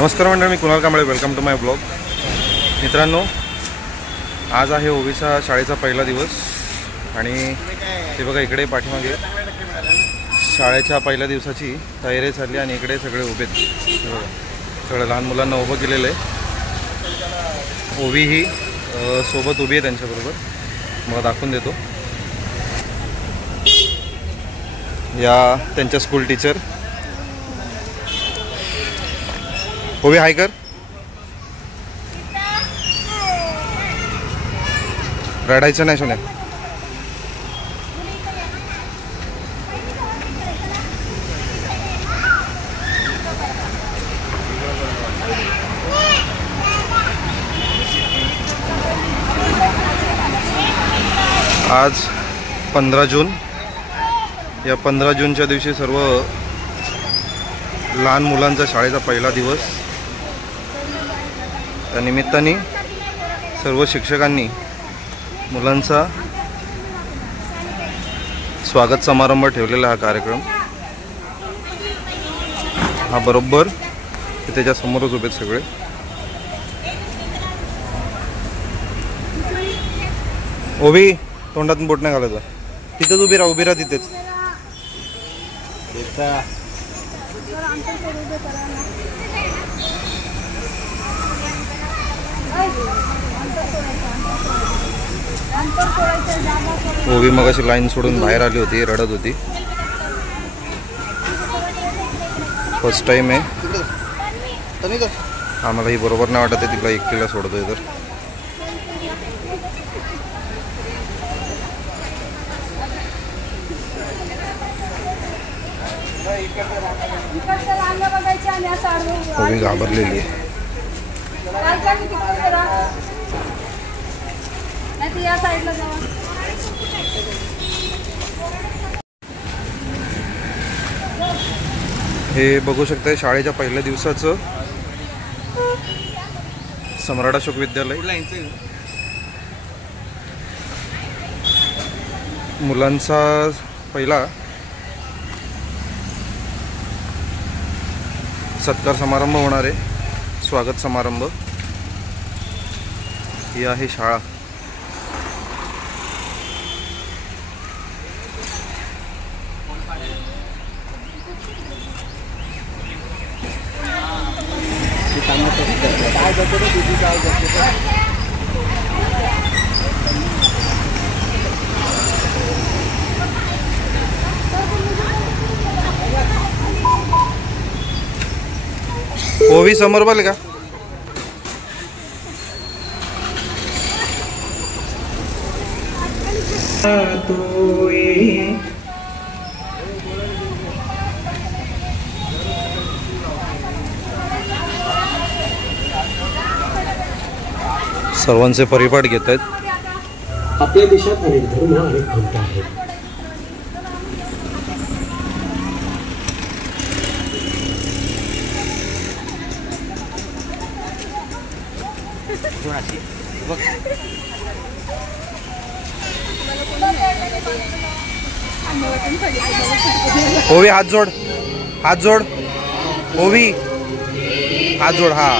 नमस्कार मंडळ, मी Kunal Kamble. Welcome to my blog. मित्रांनो, आज आहे ओवीचा शाळेचा पहिला दिवस आणि ते बघा इकडे पाठीमागे शाळेच्या पहिल्या दिवसाची तयारी चालली आणि इकडे सगळे उभे सगळं लहान मुलांना उभं केलेलं आहे. ओवी ही सोबत उभी आहे त्यांच्याबरोबर. मला दाखवून देतो. या त्यांच्या स्कूल टीचर. ओवी हाय कर. रडायचं नाही सोन्या. आज 15 जून. या 15 जूनच्या दिवशी सर्व लहान मुलांचा शाळेचा पहिला दिवस. त्या निमित्ताने सर्व शिक्षकांनी मुलांचा स्वागत समारंभ ठेवलेला हा कार्यक्रम. हा बरोबर त्याच्या समोरच उभे सगळे. ओवी तोंडातून बोट नाही घालायचं. तिथेच उभी राहा तिथेच. ओवी मग अशी लाईन सोडून बाहेर आली होती, रडत होती. फर्स्ट टाइम आहे. आम्हाला ही बरोबर नाही वाटत आहे तिला एकटीला सोडतोय तर. ओवी घाबरलेली आहे. हे बघू शकताय शाळेच्या पहिल्या दिवसाचं सम्राट अशोक विद्यालय. मुलांचा पहिला सत्कार समारंभ होणार आहे. स्वागत समारंभ. ही आहे शाळा. ओवी समोर बोल का. सर्वांचे परिपाठ घेत आहेत. आपल्या देशात अनेक धर्म अनेक पंथ आहेत. ओवी हात जोड. हात जोड. ओवी हात जोड. हा.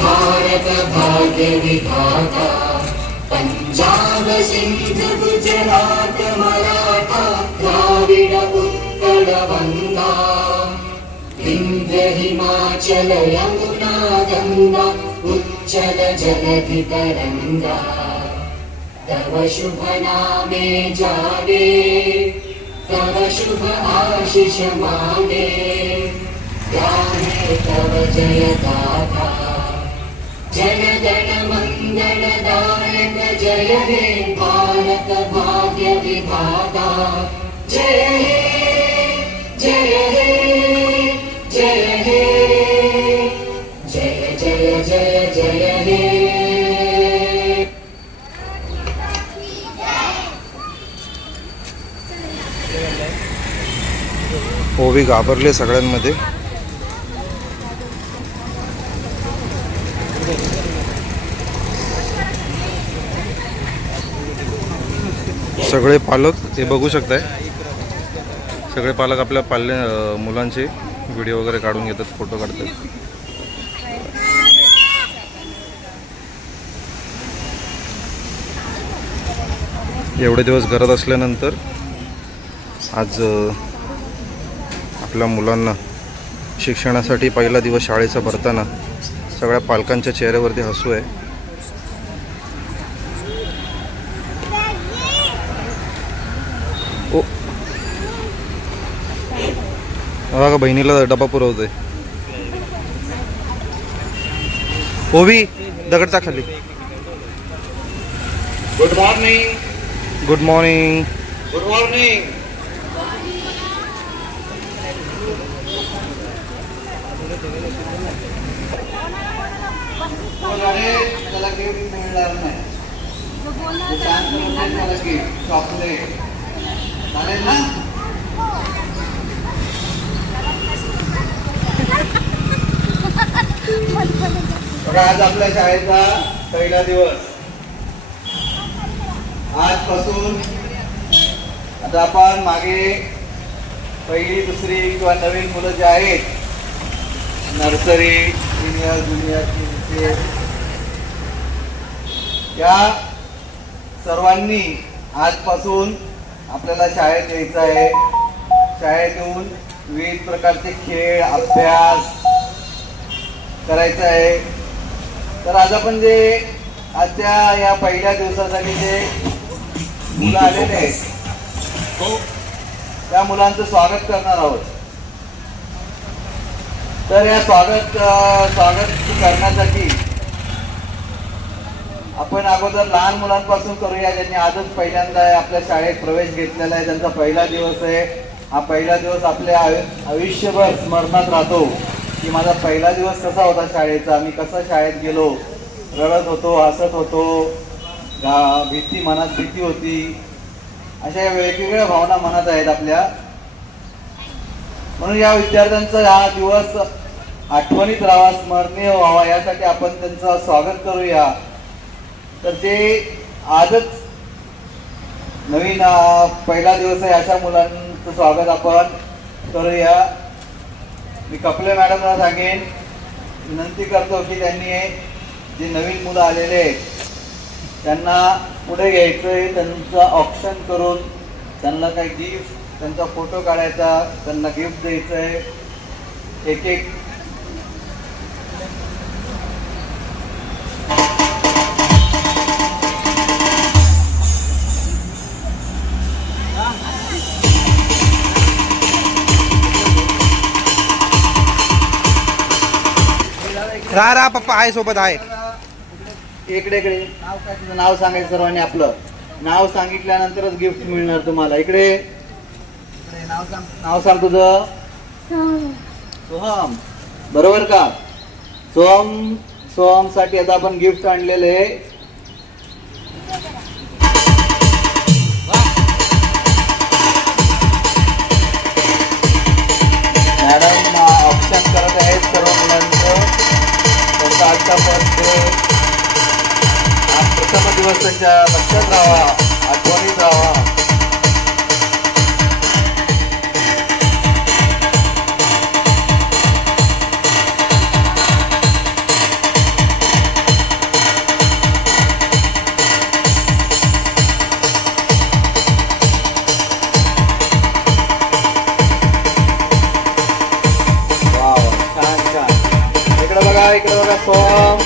भारत भाग्य विधाता पंजाब सिंध गुजरात मराठा द्राविड उत्कल गंगा विंध्य हिमाचल यमुना गंगा उच्चल जलधि तरंगा तव शुभ नामे जागे तव शुभ आशीष मांगे गाहे तव जय गाथा जन गण मंगल दायक जय हे भारत भाग्य विधाता जय हे जय हे जय हे जय जय जय जय हे। ओवी घाबरले सगळ्यांमध्ये. सगळे पालक हे बघू शकताय, सगळे पालक आपल्या मुलांचे व्हिडिओ वगैरे काढून घेतात, फोटो काढतात. एवढे दिवस घरात असल्यानंतर आज आपल्या मुलांना शिक्षणासाठी पहिला दिवस शाळेचा भरताना सगळ्या पालकांच्या चेहऱ्यावरती हसू आहे. ओ बघा बहिणीला डबा पुरवतोय. ओवी दगडता खाली. Good morning. Good morning. Good morning. त्याला गिफ्ट मिळणार नाही. त्याला गिफ्ट चॉकलेट चालेल ना. आज आपल्या शाळेचा पहिला दिवस. आजपासून आता आपण मागे पहिली दुसरी किंवा नवीन मुलं जे आहेत, नर्सरी सिनियर ज्युनियर या सर्वांनी आजपासून आपल्याला शाळेत यायचं आहे. शाळेत येऊन विविध प्रकारचे खेळ अभ्यास करायचा आहे. तर आज आपण जे आजच्या या पहिल्या दिवसासाठी जे मुलं आलेले आहेत त्या मुलांचं स्वागत करणार आहोत. तर या स्वागत करण्यासाठी आपण अगोदर लहान मुलांपासून करूया, ज्यांनी आजच पहिल्यांदा आपल्या शाळेत प्रवेश घेतलेला आहे. त्यांचा पहिला दिवस आहे. हा पहिला दिवस आपल्या आयुष्यभर स्मरणात राहतो की माझा पहिला दिवस कसा होता शाळेचा, मी कसं शाळेत गेलो, रडत होतो, हसत होतो, भीती मनात भीती होती, अशा वेगवेगळ्या भावना मनात आहेत आपल्या. म्हणून या विद्यार्थ्यांचा हा दिवस आठवणीत राहावा, स्मरणीय व्हावा, यासाठी आपण त्यांचं स्वागत करूया. तर ते आजच नवीन पहिला दिवस आहे अशा मुलांचं स्वागत आपण करूया. मी कपले मॅडमला सांगेन, विनंती करतो की त्यांनी जे नवीन मुलं आलेले आहेत त्यांना पुढे घ्यायचंय, त्यांचं ऑप्शन करून त्यांना काही गिफ्ट, त्यांचा फोटो काढायचा, त्यांना गिफ्ट द्यायचंय. एक एक रा पप्पा आहे सोबत आहे. इकडे इकडे नाव काय, तुझं नाव सांगायचं सर्वांनी. आपलं नाव सांगितल्यानंतरच गिफ्ट मिळणार तुम्हाला. इकडे इकडे नाव सांग तुझं. सोहम, बरोबर का? सोहम साठी आता आपण गिफ्ट आणलेले. दिवस त्यांच्या लक्षात राहावा, आठवणीत राहावा. इकडे बघा सोम.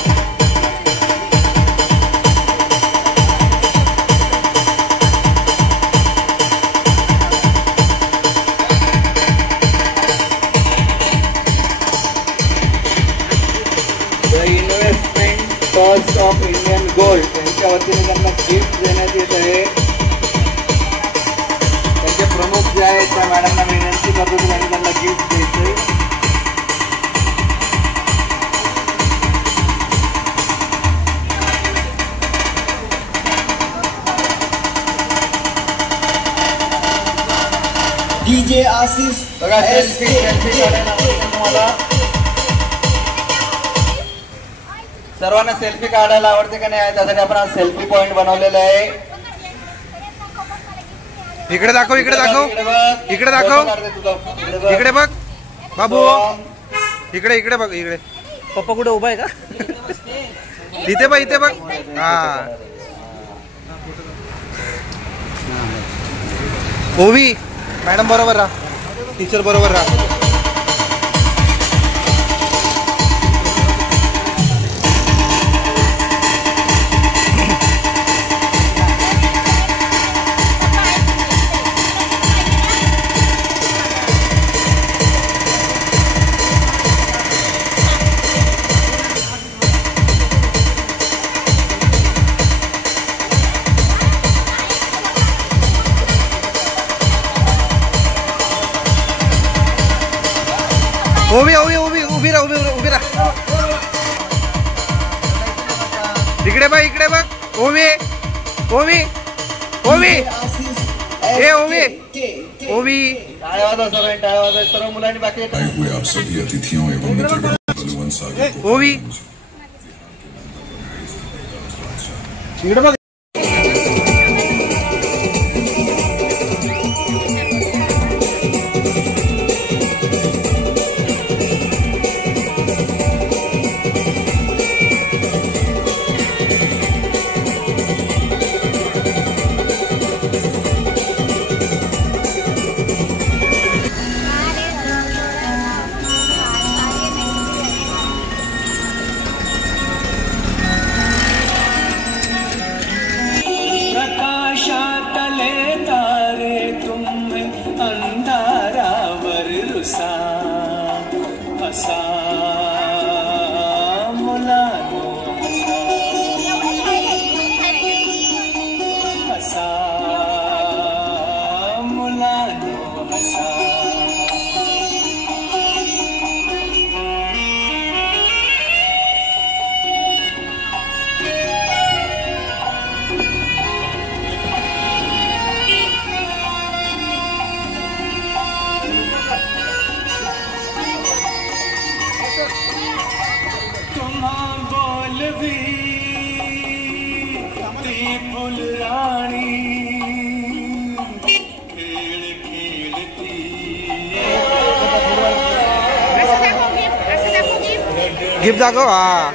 The investment trust of Indian gold यांच्या वतीने त्यांना गिफ्ट देण्यात येत आहे. त्यांचे प्रमुख जे आहेत त्या मॅडमना विनंती करतो की त्यांनी त्यांना गिफ्ट द्यायचंय. डीजे आशिष बघा सेल्फी काढायला तुम्हाला सर्वांना सेल्फी काढायला आवडते का नाही? त्यासाठी आपण आज सेल्फी पॉइंट बनवलेला आहे. इकडे दाखव, इकडे दाखव, इकडे दाखव, इकडे बघ बाबू, इकडे इकडे बघ, इकडे. पप्पा कुठे उभा आहे का? इथे बघ, इथे बघ. हा ओवी मॅडम बरोबर राहा, टीचर बरोबर राहा. उभी उभी उभी उभी राहा, उभी राहा. इकडे बघ, इकडे बघ. ओवी ओवी ओवी ए ओवी ओवी. टाळ्या वाजवा सर्वांनी, टाळ्या वाजवा सर्व मुलांनी. बाकी ओवी इकडे बघ. गिफ्ट दाखव. हा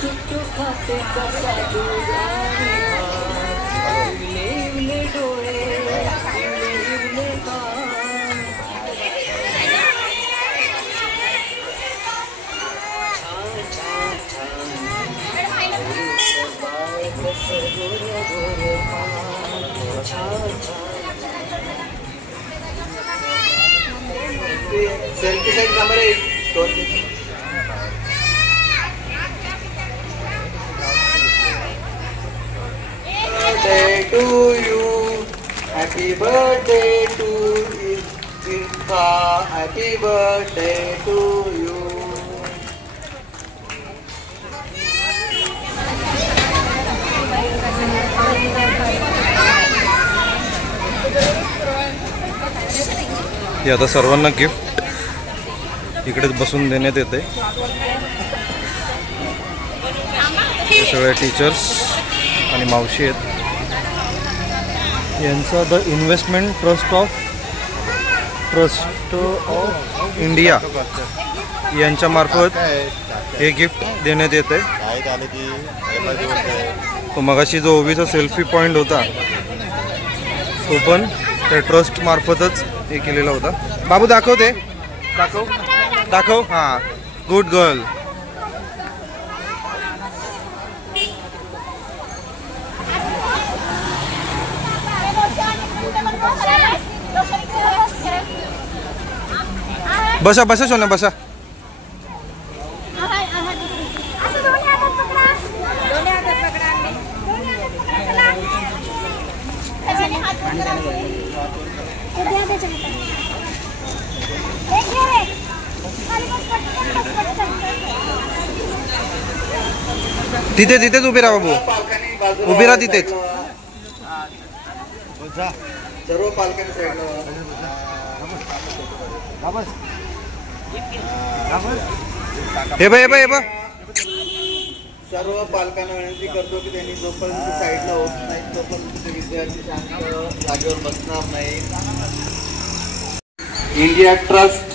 చుట్టూ खाते कसा डोळे इवले डोळे इवले कान छान छान छान सबाय कसे गोरे गोरे पान छान छान. Selfie side number 1 to you. Happy Happy birthday to Irfa. Happy birthday to you. हे आता सर्वांना गिफ्ट इकडेच बसून देण्यात येते. हे सगळे टीचर्स आणि मावशी आहेत. यांचा the investment trust of India यांच्यामार्फत हे गिफ्ट देण्यात येते. तो मगाशी जो ओबीचा सेल्फी पॉईंट होता तो पण त्या ट्रस्ट मार्फतच हे केलेला होता. बाबू दाखव ते, दाखव दाखव. हां, गुड गर्ल. बसा बसा सोना बसा. तिथे तिथेच उभी राहा बाबू, उभी राहा तिथेच. सर्व पालकांनी साईडला. हे बघ हे बघ हे बघ. सर्व पालकांना विनंती करतो की त्यांनी जोपर्यंत साईडला होत नाही तोपर्यंत विद्यार्थी शांत जागेवर बसणार नाही. इंडिया ट्रस्ट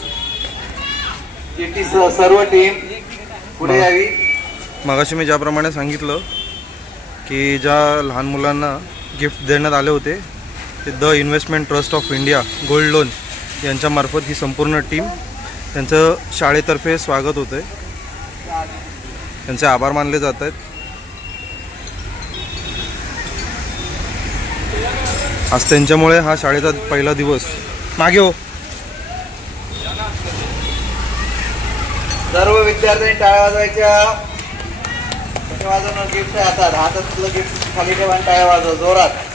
ची सर्व टीम पुढे यावी. मगाशी मी ज्याप्रमाणे सांगितलं की ज्या लहान मुलांना गिफ्ट देण्यात आले होते ते the investment trust of India gold loan यांच्यामार्फत ही संपूर्ण टीम त्यांचं शाळेतर्फे स्वागत होतं आहे. त्यांचे आभार मानले जात आहेत. आज त्यांच्यामुळे हा शाळेचा पहिला दिवस. मागे हो. सर्व विद्यार्थ्यांनी टाळ्या वाजवायच्या. वाजवणार गिफ्ट आहे हातात. हातातलं गिफ्ट खाली ठेवा आणि टाळ्या वाजवा जोरात.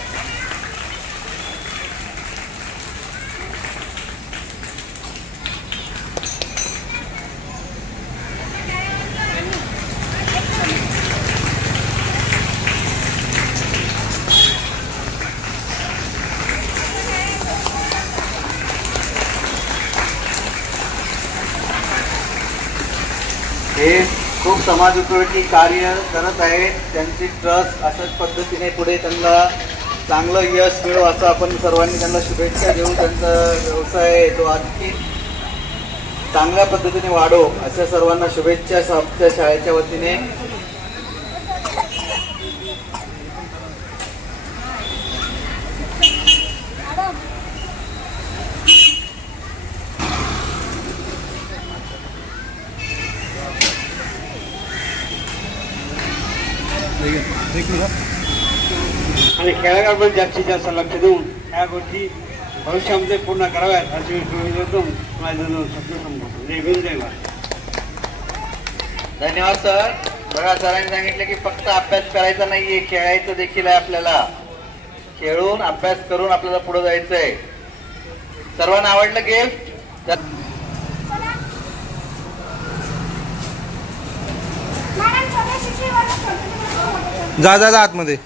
हे खूप समाज उपयोगी कार्य करत आहे. त्यांची ट्रस्ट अशाच पद्धतीने पुढे त्यांना चांगलं यश मिळो असं आपण सर्वांनी त्यांना शुभेच्छा देऊ. त्यांचा व्यवसाय तो आणखी चांगल्या पद्धतीने वाढो अशा सर्वांना शुभेच्छा आमच्या शाळेच्या वतीने. आणि खेळावर पण जास्तीत जास्त लक्ष देऊन ह्या गोष्टी भविष्यामध्ये पूर्ण कराव्यात अशी देऊन माझं शब्द संपवतो. जय गुरु जय महाराज. धन्यवाद सर. बघा सरांनी सांगितलं की फक्त अभ्यास करायचा नाहीये, खेळायचं देखील आहे. आपल्याला खेळून अभ्यास करून आपल्याला पुढे जायचंय. सर्वांना आवडलं गिफ्ट? जा जा जा आतमध्ये.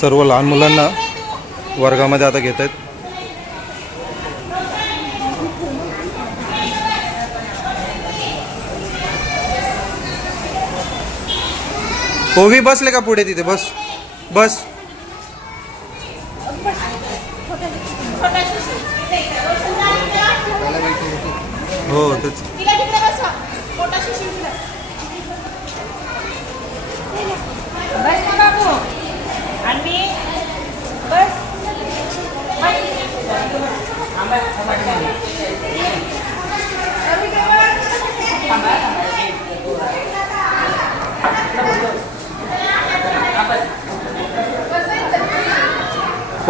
सर्व लहान मुलांना वर्गामध्ये आता घेत आहेत. ओवी बसले का पुढे तिथे? बस बस. हो तेच.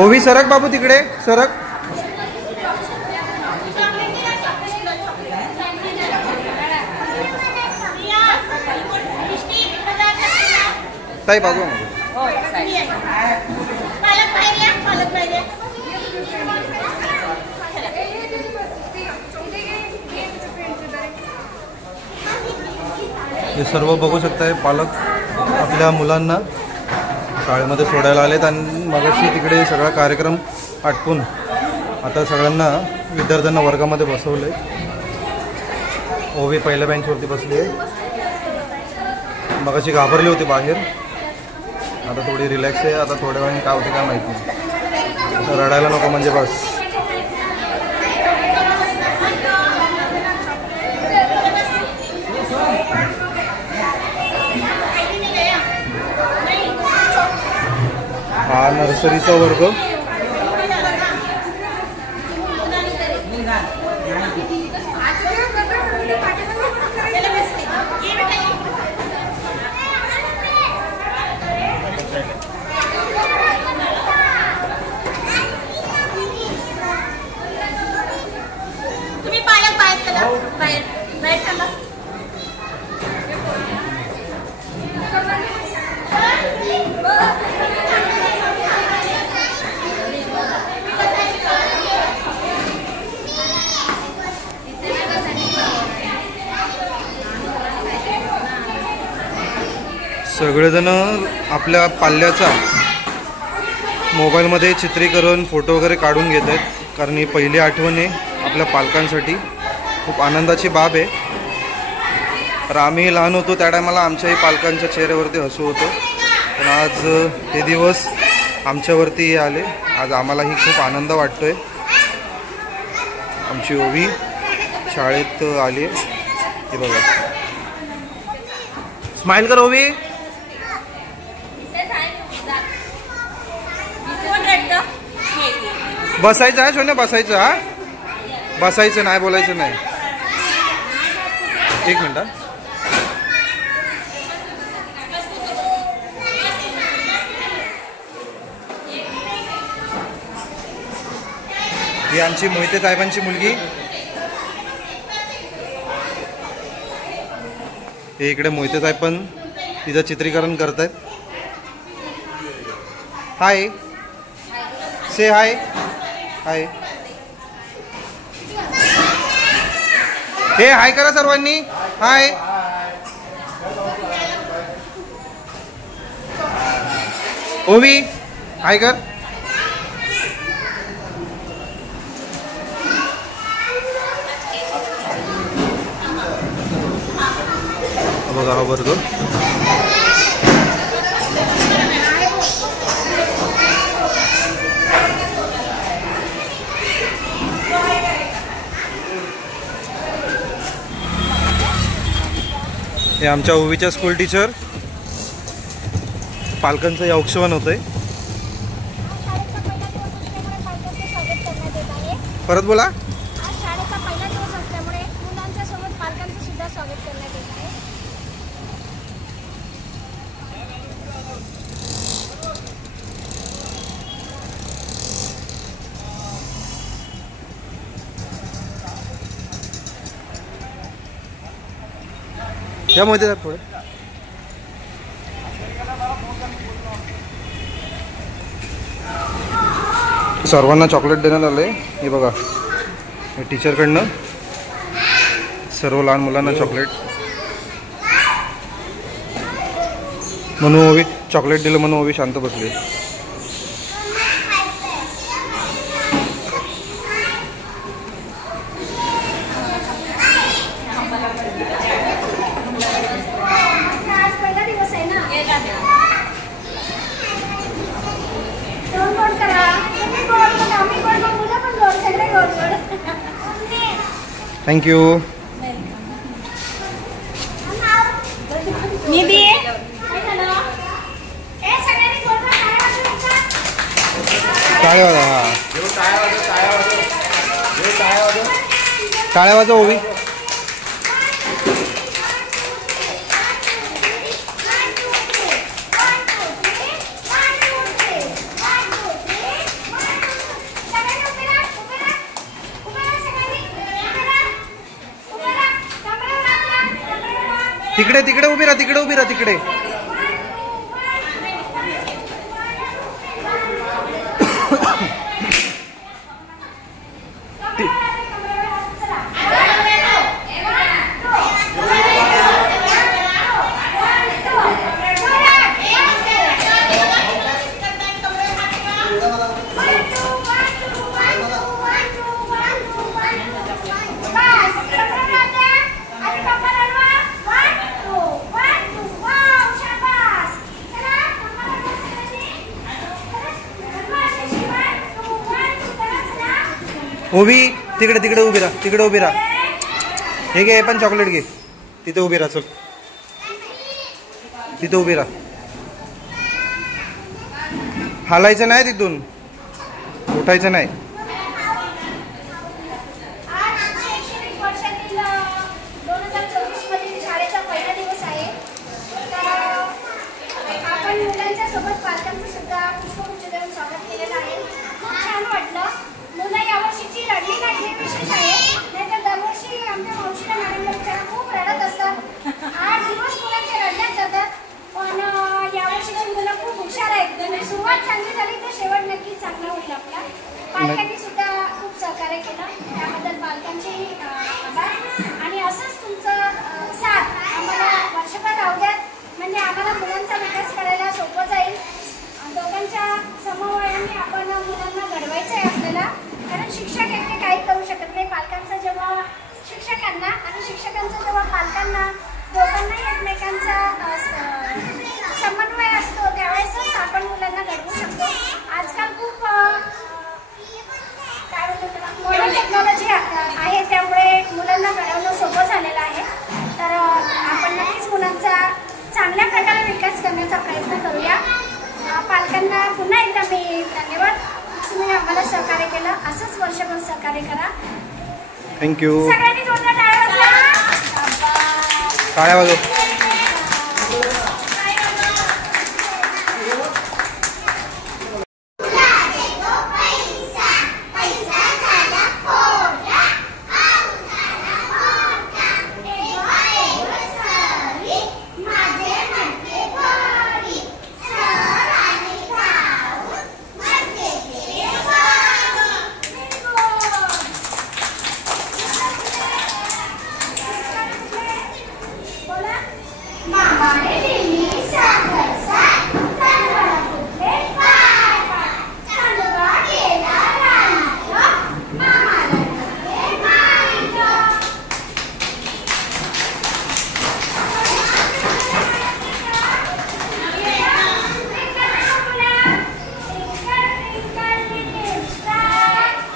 ओवी सरक बाबू तिकडे सरक. ताई बाजू. हे सर्व बघू शकताय पालक आपल्या मुलांना शाळेमध्ये सोडायला आलेत आणि मगाशी तिकडे सगळा कार्यक्रम आटपून आता सगळ्यांना विद्यार्थ्यांना वर्गामध्ये बसवले. ओवी पहिल्या बेंचवरती बसली आहे. मगाशी घाबरली होती बाहेर, आता थोडी रिलॅक्स आहे. आता थोड्या वेळाने काय होते काय माहिती नाही. रडायला नको म्हणजे बस. हा नर्सरीचा वर्ग. तुम्ही पालक बाहेर चला, बाहेर बाहेर चला. सगळेजण आपल्या पाल्याचा मोबाईलमध्ये चित्रीकरण फोटो वगैरे काढून घेत आहेत, कारण ही पहिली आठवण आहे आपल्या पालकांसाठी. खूप आनंदाची बाब आहे. तर आम्ही लहान होतो त्या टायमाला आमच्याही पालकांच्या चेहऱ्यावरती हसू होतं, पण आज हे दिवस आमच्यावरती आले. आज आम्हालाही खूप आनंद वाटतोय. आमची ओवी शाळेत आली आहे. हे बघा, स्माइल कर ओवी. बसायचं आहे सोन्या, बसायचं. हा बसायचं नाही, बोलायचं नाही. एक मिनिट. ही आमची मोहिते साहेबांची मुलगी. हे इकडे मोहिते साहेब पण तिचं चित्रीकरण करतायत. हाय, से हाय. हाय, हे हाय करा सर्वांनी. हाय. ओवी हाय कर. बघा हा वर्ग. हे आमच्या ओवीच्या स्कूल टीचर. पालकांचं हे औक्षण होतंय. परत बोला. आज शाळेचा पहिला दिवस असल्यामुळे मुलांच्या सोबत पालकांचं सुद्धा स्वागत करण्यात येत आहे. त्यामध्ये थोडं सर्वांना चॉकलेट देण्यात आलंय. हे बघा, हे टीचरकडनं सर्व लहान मुलांना चॉकलेट. म्हणून ओवी चॉकलेट दिलं म्हणून ओवी शांत बसली. आज पहिला दिवस आहे ना. दोन गोड करा. तुम्ही गोड बघा, आम्ही गोड बघ, मुलं पण गोड, सगळे गोड गोड. थँक्यू. मी बी आहे. काय झालं? ए सगळ्यांनी गोड गोड टाळ्या वाजवायच्या. टाळ्या वाजवा. टाळ्या वाजवा ओवी. तिकडे तिकडे उभी राहा, तिकडे उभी राहा, तिकडे. ओवी तिकडे तिकडे उभी राहा, तिकडे उभी राहा. हे घे, हे पण चॉकलेट घे. तिथे उभी राहा, चल तिथे उभी राहा. हालायचं नाही तिथून, उठायचं नाही. आज शैक्षणिक वर्षातील 2024 मधील शाळेचा पहिला दिवस आहे. तर आपण मुलांच्या सोबत पालकांचं सुद्धा पुष्पगुच्छ देऊन स्वागत केलेलं आहे. खूप छान वाटलं. मुलं यावर्षीची रडली नाही हे विशेष आहे. नाहीतर दरवर्षी आमच्या मावशीला मॅडमला खूप रडत असतात. 8 दिवस मुलांचे रडल्यात जातात. पण यावर्षीची मुलं खूप हुशार आहेत. म्हणजे सुरुवात चांगली झाली तर शेवट नक्कीच चांगला होईल आपला. पालकांनी सुद्धा खूप सहकार्य केलं, त्याबद्दल पालकांचे आभार. आणि असंच तुमचं साथ आम्हाला वर्षभर राहू द्यात. म्हणजे आम्हाला मुलांचा विकास करायला सोपं जाईल. दोघांच्या समवयाने आपण मुलांना घडवायचं आहे आपल्याला. कारण शिक्षक एकटे काही करू शकत नाही. पालकांचा जेव्हा शिक्षकांना आणि शिक्षकांचा जेव्हा पालकांना दोघांनाही एकमेकांचा समन्वय असतो त्यावेळेसच आपण मुलांना घडवू शकतो. आजकाल खूप काय म्हणतात मॉडर्न टेक्नॉलॉजी आहे, त्यामुळे मुलांना घडवणं सोपं झालेलं आहे. तर आपण नक्कीच मुलांचा चांगल्या प्रकारे विकास करण्याचा प्रयत्न करूया. पालकांना पुन्हा एकदा मी धन्यवाद. तुम्ही आम्हाला सहकार्य केलं, असंच वर्षभर सहकार्य करा. थँक्यू. सगळ्यांनी जोरदार टाळ्या वाजवा. टाळ्या वाजव.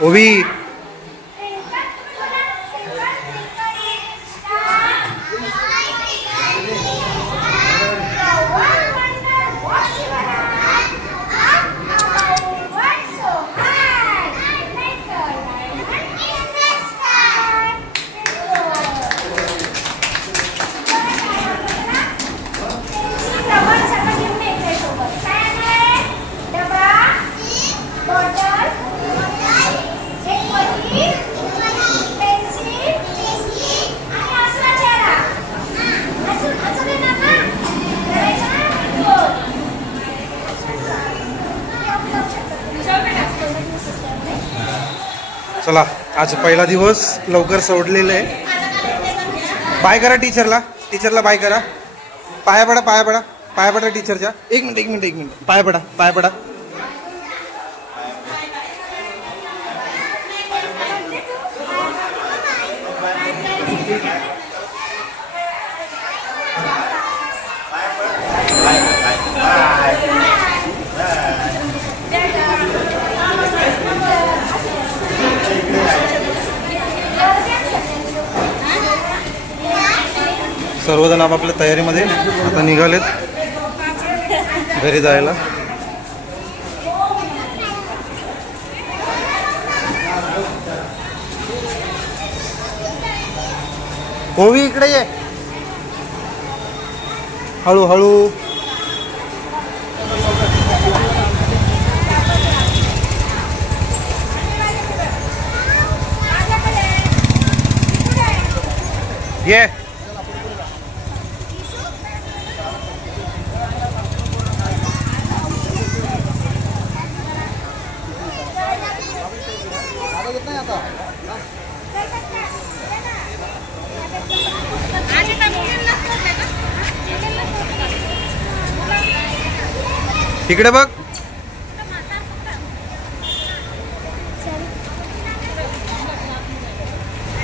ओवी चला, आज पहिला दिवस लवकर सोडलेला आहे. बाय करा टीचरला, टीचरला बाय करा. पाया पडा, पाया पडा, पाया पडा टीचरच्या. एक मिनिट पाया पडा, पाया पडा. सर्वजण आपापल्या तयारीमध्ये आता निघालेत घरी जायला. ओवी इकडे ये, हळूहळू. ये इकडे बघ.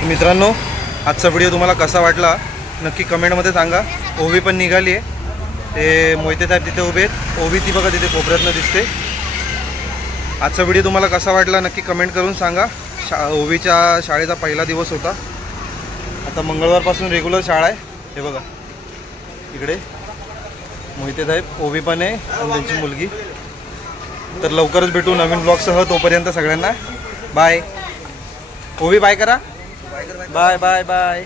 मित्रांनो, आजचा व्हिडिओ तुम्हाला कसा वाटला नक्की कमेंटमध्ये सांगा. ओवी पण निघाली आहे, ते मोहिते साहेब तिथे उभे आहेत. ओवी ती बघा तिथे कोपऱ्यातनं दिसते. आजचा व्हिडिओ तुम्हाला कसा वाटला नक्की कमेंट करून सांगा. ओवीच्या शाळेचा पहिला दिवस होता. आता मंगळवारपासून रेग्युलर शाळा आहे. हे बघा इकडे मोहिते साहेब, ओवी पण आहे आणि त्यांची मुलगी. तर लवकरच भेटू नवीन ब्लॉगसह. तोपर्यंत सगळ्यांना बाय. ओवी बाय करा. Bye bye bye.